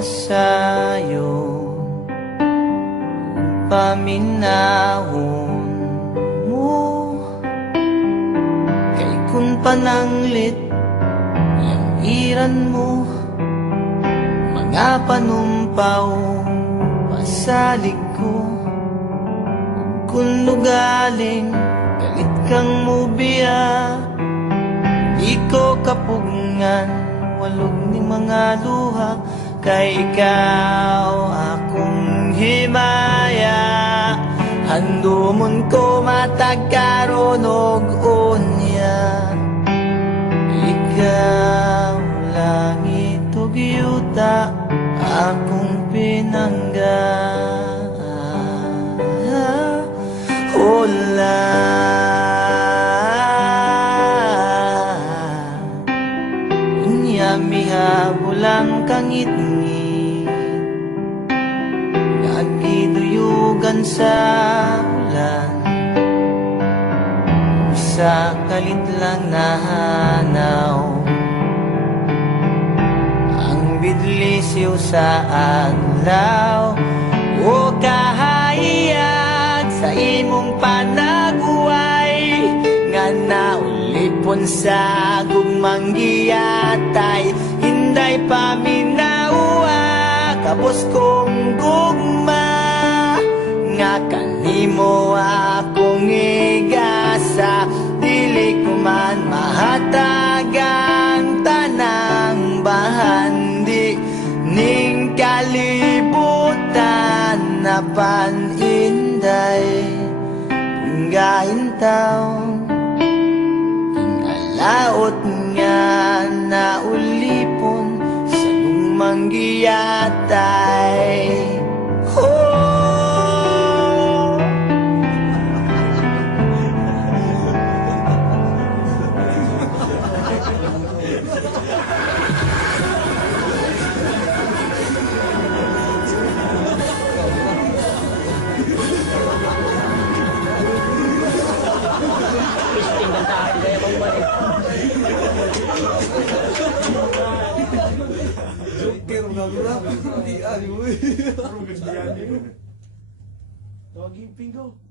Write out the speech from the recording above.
masayo paminahon mo kay kun pananglit yang iran mo mga panumpaw pasalig ko kun lugaling galit kang mubiya di ko kapugngan walog ni mga luha kay ikaw akong himaya handumon ko matagkaron og unya ikaw langit ug yuta akong pinangga hola unya mihabulang kangit-ngit nagiduyugan sa ulan sa kalit lang nahanaw ang bidlisiw sa adlaw o kahayag sa imong panaguway nga naulipon sa gugmang giyatay hinday paminawa kapos kong gugma nga kanimo akong igasa dili ko man mahatagan tanang bahandi ning kalibutan na paninday gahintaw laot nga naulipon sa gugmang giyatay Doggy Pingo.